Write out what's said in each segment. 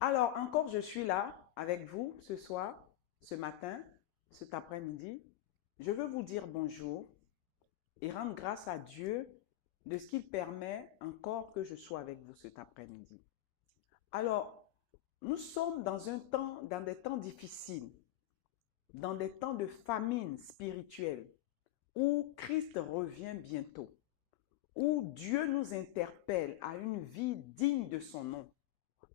Alors, encore, je suis là avec vous ce soir, ce matin, cet après-midi. Je veux vous dire bonjour et rendre grâce à Dieu de ce qu'il permet encore que je sois avec vous cet après-midi. Alors, nous sommes dans des temps difficiles, dans des temps de famine spirituelle, où Christ revient bientôt, où Dieu nous interpelle à une vie digne de son nom.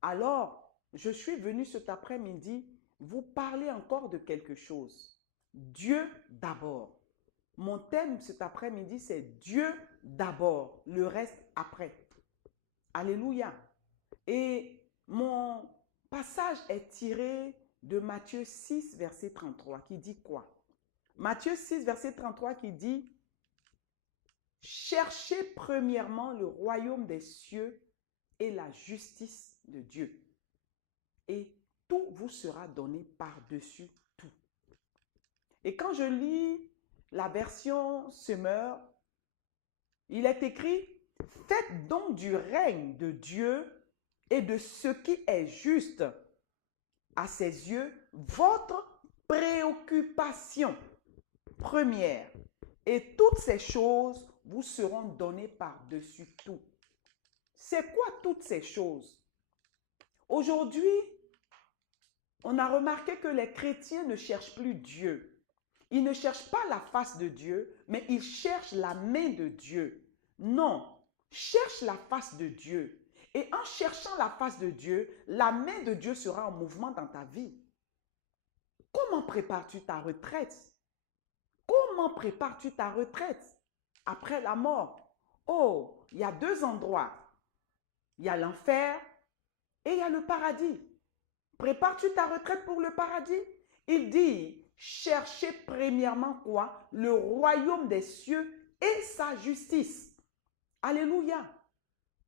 Alors, je suis venu cet après-midi vous parler encore de quelque chose. Dieu d'abord. Mon thème cet après-midi, c'est Dieu d'abord, le reste après. Alléluia. Et mon passage est tiré de Matthieu 6, verset 33, qui dit quoi? Matthieu 6, verset 33 qui dit, cherchez premièrement le royaume des cieux et la justice de Dieu. Et tout vous sera donné par-dessus tout. Et quand je lis la version Semeur, il est écrit, faites donc du règne de Dieu et de ce qui est juste à ses yeux votre préoccupation première. Et toutes ces choses vous seront données par-dessus tout. C'est quoi toutes ces choses? Aujourd'hui, on a remarqué que les chrétiens ne cherchent plus Dieu. Ils ne cherchent pas la face de Dieu, mais ils cherchent la main de Dieu. Non, cherche la face de Dieu. Et en cherchant la face de Dieu, la main de Dieu sera en mouvement dans ta vie. Comment prépares-tu ta retraite? Comment prépares-tu ta retraite après la mort? Oh, il y a deux endroits. Il y a l'enfer et il y a le paradis. Prépares-tu ta retraite pour le paradis? Il dit, cherchez premièrement quoi? Le royaume des cieux et sa justice. Alléluia.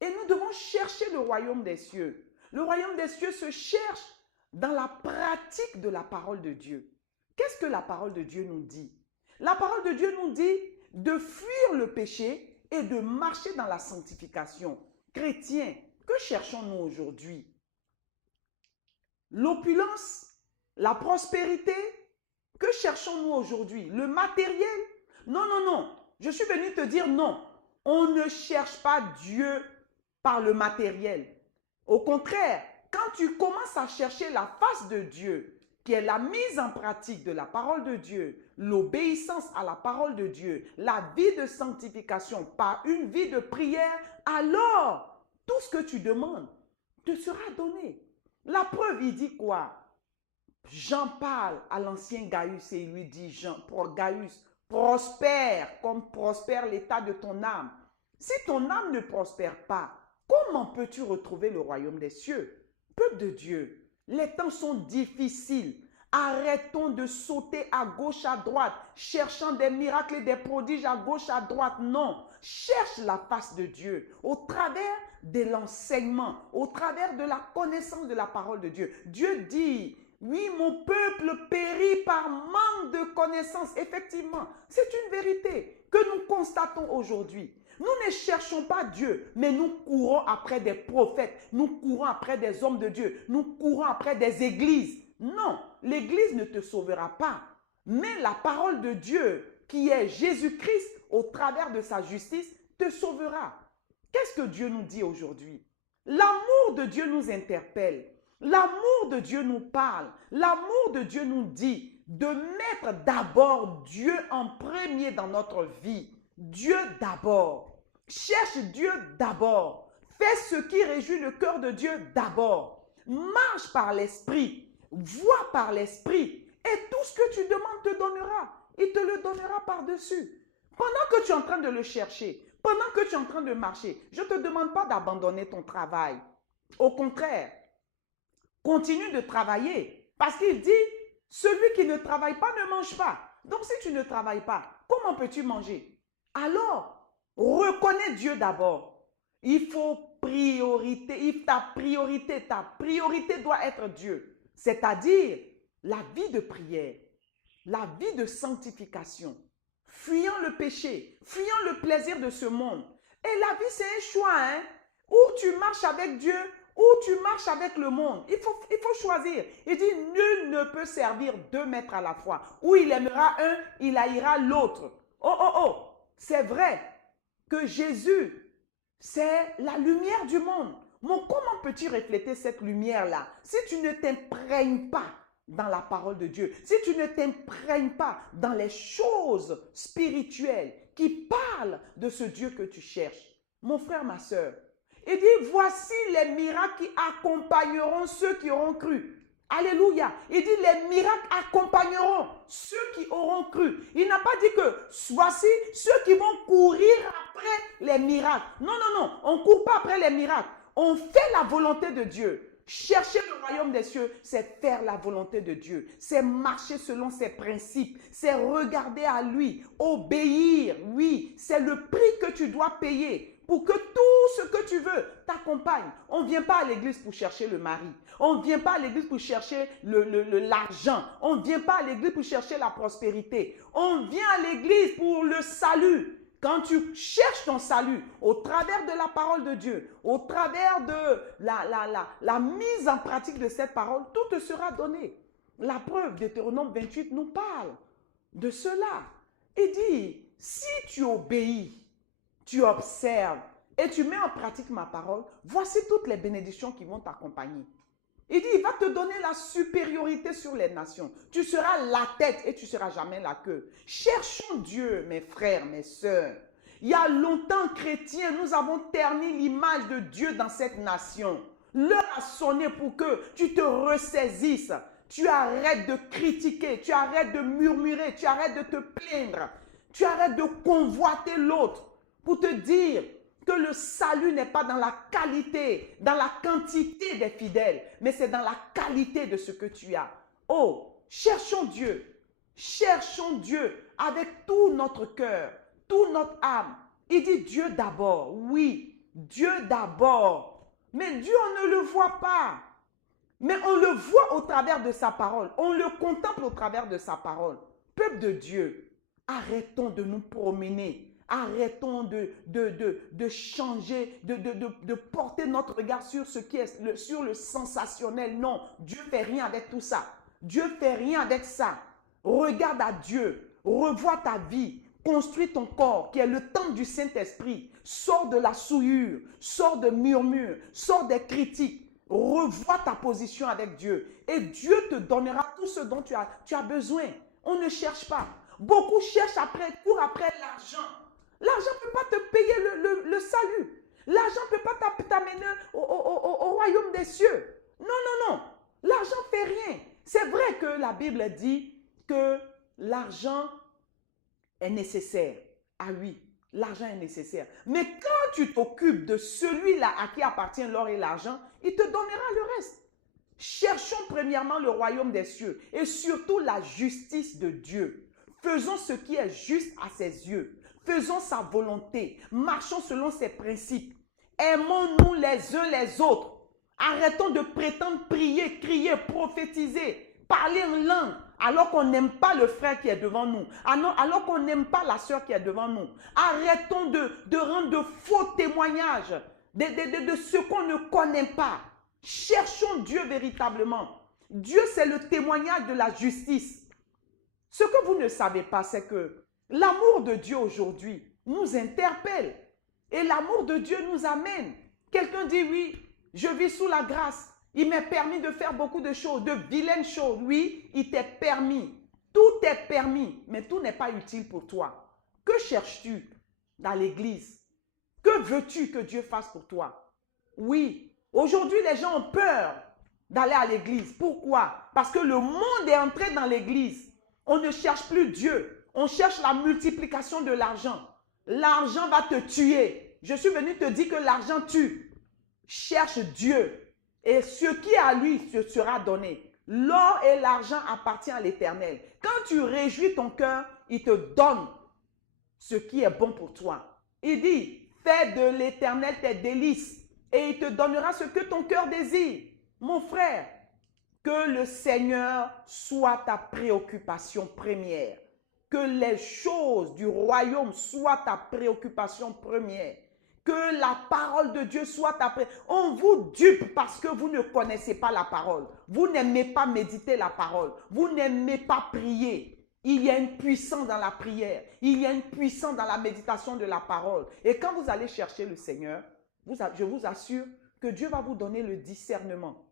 Et nous devons chercher le royaume des cieux. Le royaume des cieux se cherche dans la pratique de la parole de Dieu. Qu'est-ce que la parole de Dieu nous dit? La parole de Dieu nous dit de fuir le péché et de marcher dans la sanctification. Chrétiens, que cherchons-nous aujourd'hui? L'opulence, la prospérité, que cherchons-nous aujourd'hui? Le matériel? Non, non, non. Je suis venu te dire non. On ne cherche pas Dieu par le matériel. Au contraire, quand tu commences à chercher la face de Dieu, qui est la mise en pratique de la parole de Dieu, l'obéissance à la parole de Dieu, la vie de sanctification par une vie de prière, alors tout ce que tu demandes te sera donné. La preuve, il dit quoi? Jean parle à l'ancien Gaius et il lui dit, Gaius, prospère comme prospère l'état de ton âme. Si ton âme ne prospère pas, comment peux-tu retrouver le royaume des cieux? Peuple de Dieu, les temps sont difficiles. Arrêtons de sauter à gauche, à droite, cherchant des miracles et des prodiges à gauche, à droite. Non, cherche la face de Dieu au travers de l'enseignement, au travers de la connaissance de la parole de Dieu. Dieu dit, oui, mon peuple périt par manque de connaissance. Effectivement, c'est une vérité que nous constatons aujourd'hui. Nous ne cherchons pas Dieu, mais nous courons après des prophètes, nous courons après des hommes de Dieu, nous courons après des églises. Non, l'église ne te sauvera pas, mais la parole de Dieu, qui est Jésus-Christ, au travers de sa justice, te sauvera. Qu'est-ce que Dieu nous dit aujourd'hui? L'amour de Dieu nous interpelle. L'amour de Dieu nous parle. L'amour de Dieu nous dit de mettre d'abord Dieu en premier dans notre vie. Dieu d'abord. Cherche Dieu d'abord. Fais ce qui réjouit le cœur de Dieu d'abord. Marche par l'esprit. Vois par l'esprit. Et tout ce que tu demandes te donnera. Il te le donnera par-dessus. Pendant que tu es en train de le chercher, pendant que tu es en train de marcher, je ne te demande pas d'abandonner ton travail. Au contraire, continue de travailler. Parce qu'il dit, celui qui ne travaille pas ne mange pas. Donc si tu ne travailles pas, comment peux-tu manger? Alors, reconnais Dieu d'abord. Il faut priorité, ta priorité doit être Dieu. C'est-à-dire la vie de prière, la vie de sanctification, fuyant le péché, fuyant le plaisir de ce monde. Et la vie, c'est un choix, hein? Ou tu marches avec Dieu, ou tu marches avec le monde. Il faut choisir. Il dit, nul ne peut servir 2 maîtres à la fois. Ou il aimera un, il haïra l'autre. Oh, oh, oh, c'est vrai que Jésus, c'est la lumière du monde. Mais comment peux-tu refléter cette lumière-là si tu ne t'imprègnes pas dans la parole de Dieu, si tu ne t'imprègnes pas dans les choses spirituelles qui parlent de ce Dieu que tu cherches? Mon frère, ma soeur, il dit, voici les miracles qui accompagneront ceux qui auront cru. Alléluia. Il dit, les miracles accompagneront ceux qui auront cru. Il n'a pas dit que voici ceux qui vont courir après les miracles. Non, non, non. On ne court pas après les miracles. On fait la volonté de Dieu. Chercher le royaume des cieux, c'est faire la volonté de Dieu. C'est marcher selon ses principes. C'est regarder à lui, obéir. Oui, c'est le prix que tu dois payer pour que tout ce que tu veux t'accompagne. On ne vient pas à l'église pour chercher le mari. On ne vient pas à l'église pour chercher l'argent. On ne vient pas à l'église pour chercher la prospérité. On vient à l'église pour le salut. Quand tu cherches ton salut au travers de la parole de Dieu, au travers de la mise en pratique de cette parole, tout te sera donné. La preuve, Deutéronome 28 nous parle de cela. Il dit, si tu obéis, tu observes et tu mets en pratique ma parole, voici toutes les bénédictions qui vont t'accompagner. Il dit, il va te donner la supériorité sur les nations. Tu seras la tête et tu ne seras jamais la queue. Cherchons Dieu, mes frères, mes sœurs. Il y a longtemps, chrétiens, nous avons terni l'image de Dieu dans cette nation. L'heure a sonné pour que tu te ressaisisses. Tu arrêtes de critiquer, tu arrêtes de murmurer, tu arrêtes de te plaindre. Tu arrêtes de convoiter l'autre pour te dire que le salut n'est pas dans la qualité, dans la quantité des fidèles, mais c'est dans la qualité de ce que tu as. Oh, cherchons Dieu avec tout notre cœur, toute notre âme. Il dit Dieu d'abord, oui, Dieu d'abord. Mais Dieu, on ne le voit pas. Mais on le voit au travers de sa parole. On le contemple au travers de sa parole. Peuple de Dieu, arrêtons de nous promener. Arrêtons de changer, de porter notre regard sur ce qui est sur le sensationnel. Non, Dieu ne fait rien avec tout ça. Dieu ne fait rien avec ça. Regarde à Dieu, revois ta vie, construis ton corps qui est le temple du Saint-Esprit. Sors de la souillure, sors de murmures, sors des critiques. Revois ta position avec Dieu et Dieu te donnera tout ce dont tu as besoin. On ne cherche pas. Beaucoup cherchent courent après l'argent. L'argent ne peut pas te payer le salut. L'argent ne peut pas t'amener au royaume des cieux. Non, non, non. L'argent ne fait rien. C'est vrai que la Bible dit que l'argent est nécessaire. Ah oui, l'argent est nécessaire. Mais quand tu t'occupes de celui-là à qui appartient l'or et l'argent, il te donnera le reste. Cherchons premièrement le royaume des cieux et surtout la justice de Dieu. Faisons ce qui est juste à ses yeux. Faisons sa volonté. Marchons selon ses principes. Aimons-nous les uns les autres. Arrêtons de prétendre prier, crier, prophétiser, parler en langue, alors qu'on n'aime pas le frère qui est devant nous, alors qu'on n'aime pas la soeur qui est devant nous. Arrêtons de rendre de faux témoignages de ce qu'on ne connaît pas. Cherchons Dieu véritablement. Dieu, c'est le témoignage de la justice. Ce que vous ne savez pas, c'est que l'amour de Dieu aujourd'hui nous interpelle. Et l'amour de Dieu nous amène. Quelqu'un dit, oui, je vis sous la grâce. Il m'est permis de faire beaucoup de choses, de vilaines choses. Oui, il t'est permis. Tout est permis, mais tout n'est pas utile pour toi. Que cherches-tu dans l'église? Que veux-tu que Dieu fasse pour toi? Oui, aujourd'hui, les gens ont peur d'aller à l'église. Pourquoi? Parce que le monde est entré dans l'église. On ne cherche plus Dieu. On cherche la multiplication de l'argent. L'argent va te tuer. Je suis venu te dire que l'argent tue. Cherche Dieu. Et ce qui est à lui se sera donné. L'or et l'argent appartiennent à l'Éternel. Quand tu réjouis ton cœur, il te donne ce qui est bon pour toi. Il dit, fais de l'Éternel tes délices et il te donnera ce que ton cœur désire. Mon frère, que le Seigneur soit ta préoccupation première. Que les choses du royaume soient ta préoccupation première. Que la parole de Dieu soit après. On vous dupe parce que vous ne connaissez pas la parole. Vous n'aimez pas méditer la parole. Vous n'aimez pas prier. Il y a une puissance dans la prière. Il y a une puissance dans la méditation de la parole. Et quand vous allez chercher le Seigneur, je vous assure que Dieu va vous donner le discernement.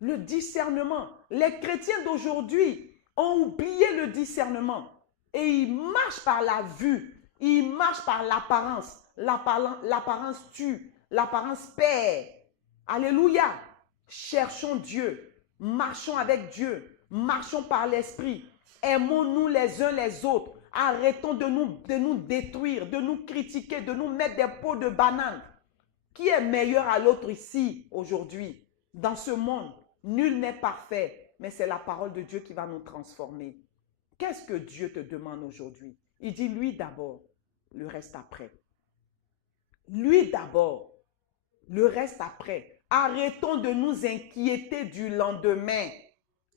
Le discernement. Les chrétiens d'aujourd'hui ont oublié le discernement. Et ils marchent par la vue. Ils marchent par l'apparence. L'apparence tue. L'apparence perd. Alléluia. Cherchons Dieu. Marchons avec Dieu. Marchons par l'esprit. Aimons-nous les uns les autres. Arrêtons de nous détruire, de nous critiquer, de nous mettre des peaux de banane. Qui est meilleur à l'autre ici, aujourd'hui, dans ce monde? Nul n'est parfait, mais c'est la parole de Dieu qui va nous transformer. Qu'est-ce que Dieu te demande aujourd'hui? Il dit lui d'abord, le reste après. Lui d'abord, le reste après. Arrêtons de nous inquiéter du lendemain.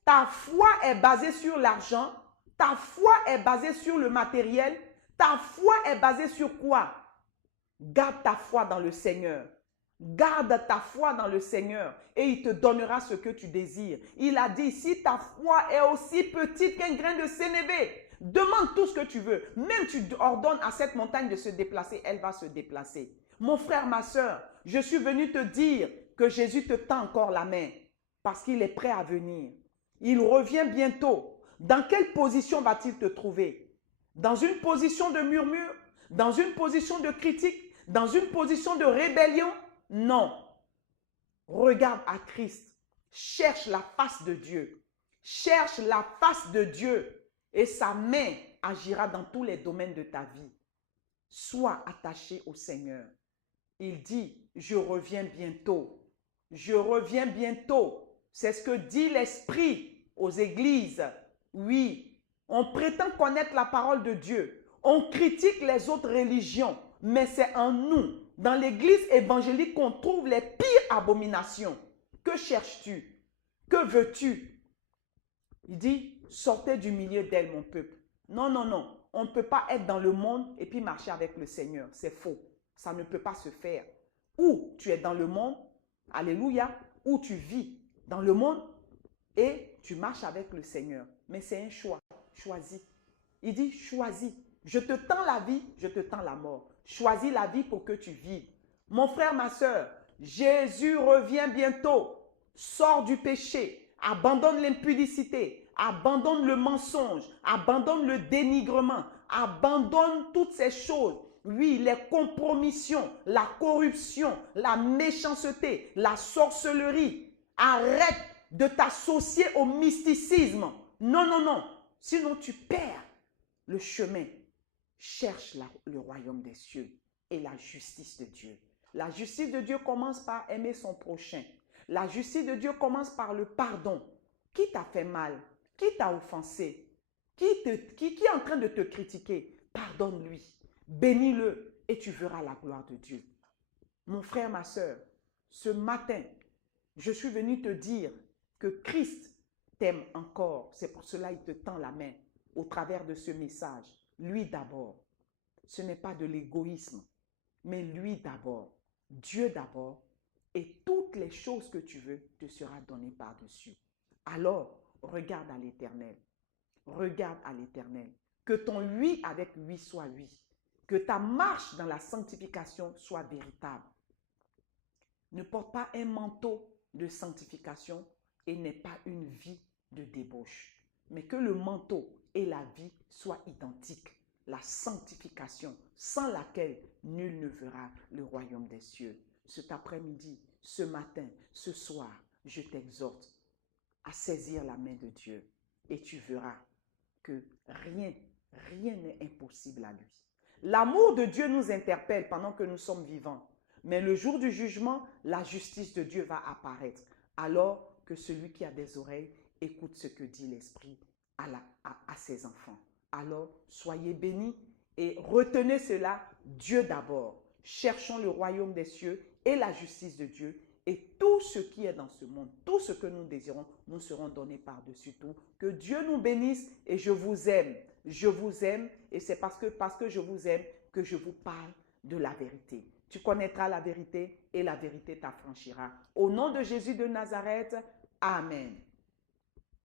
Ta foi est basée sur l'argent. Ta foi est basée sur le matériel. Ta foi est basée sur quoi? Garde ta foi dans le Seigneur. Garde ta foi dans le Seigneur et il te donnera ce que tu désires. Il a dit, si ta foi est aussi petite qu'un grain de sénévé, demande tout ce que tu veux. Même tu ordonnes à cette montagne de se déplacer, elle va se déplacer. Mon frère, ma soeur, je suis venu te dire que Jésus te tend encore la main parce qu'il est prêt à venir. Il revient bientôt. Dans quelle position va-t-il te trouver? Dans une position de murmure? Dans une position de critique? Dans une position de rébellion? Non. Regarde à Christ. Cherche la face de Dieu. Cherche la face de Dieu et sa main agira dans tous les domaines de ta vie. Sois attaché au Seigneur. Il dit, je reviens bientôt. Je reviens bientôt. C'est ce que dit l'Esprit aux églises. Oui, on prétend connaître la parole de Dieu. On critique les autres religions, mais c'est en nous, dans l'église évangélique, qu'on trouve les pires abominations. Que cherches-tu? Que veux-tu? Il dit, sortez du milieu d'elle, mon peuple. Non, non, non. On ne peut pas être dans le monde et puis marcher avec le Seigneur. C'est faux. Ça ne peut pas se faire. Ou tu es dans le monde, alléluia, ou tu vis dans le monde et tu marches avec le Seigneur. Mais c'est un choix. Choisis. Il dit, choisis. Je te tends la vie, je te tends la mort. Choisis la vie pour que tu vives. Mon frère, ma soeur, Jésus revient bientôt. Sors du péché. Abandonne l'impudicité. Abandonne le mensonge. Abandonne le dénigrement. Abandonne toutes ces choses. Oui, les compromissions, la corruption, la méchanceté, la sorcellerie. Arrête de t'associer au mysticisme. Non, non, non. Sinon, tu perds le chemin. Cherche le royaume des cieux et la justice de Dieu. La justice de Dieu commence par aimer son prochain. La justice de Dieu commence par le pardon. Qui t'a fait mal? Qui t'a offensé? Qui est en train de te critiquer? Pardonne-lui. Bénis-le et tu verras la gloire de Dieu. Mon frère, ma soeur, ce matin, je suis venu te dire que Christ t'aime encore. C'est pour cela qu'il te tend la main au travers de ce message. Lui d'abord. Ce n'est pas de l'égoïsme, mais lui d'abord. Dieu d'abord. Et toutes les choses que tu veux te sera données par-dessus. Alors, regarde à l'Éternel. Regarde à l'Éternel. Que ton oui avec oui soit oui. Que ta marche dans la sanctification soit véritable. Ne porte pas un manteau de sanctification et n'aie pas une vie de débauche. Mais que le manteau et la vie soient identiques. La sanctification sans laquelle nul ne verra le royaume des cieux. Cet après-midi, ce matin, ce soir, je t'exhorte à saisir la main de Dieu et tu verras que rien n'est impossible à lui. L'amour de Dieu nous interpelle pendant que nous sommes vivants. Mais le jour du jugement, la justice de Dieu va apparaître. Alors que celui qui a des oreilles écoute ce que dit l'Esprit à ses enfants. Alors, soyez bénis et retenez cela, Dieu d'abord. Cherchons le royaume des cieux et la justice de Dieu et tout ce qui est dans ce monde, tout ce que nous désirons, nous serons donnés par-dessus tout. Que Dieu nous bénisse et je vous aime. Je vous aime et c'est parce que je vous aime que je vous parle de la vérité. tu connaîtras la vérité et la vérité t'affranchira. Au nom de Jésus de Nazareth, Amen.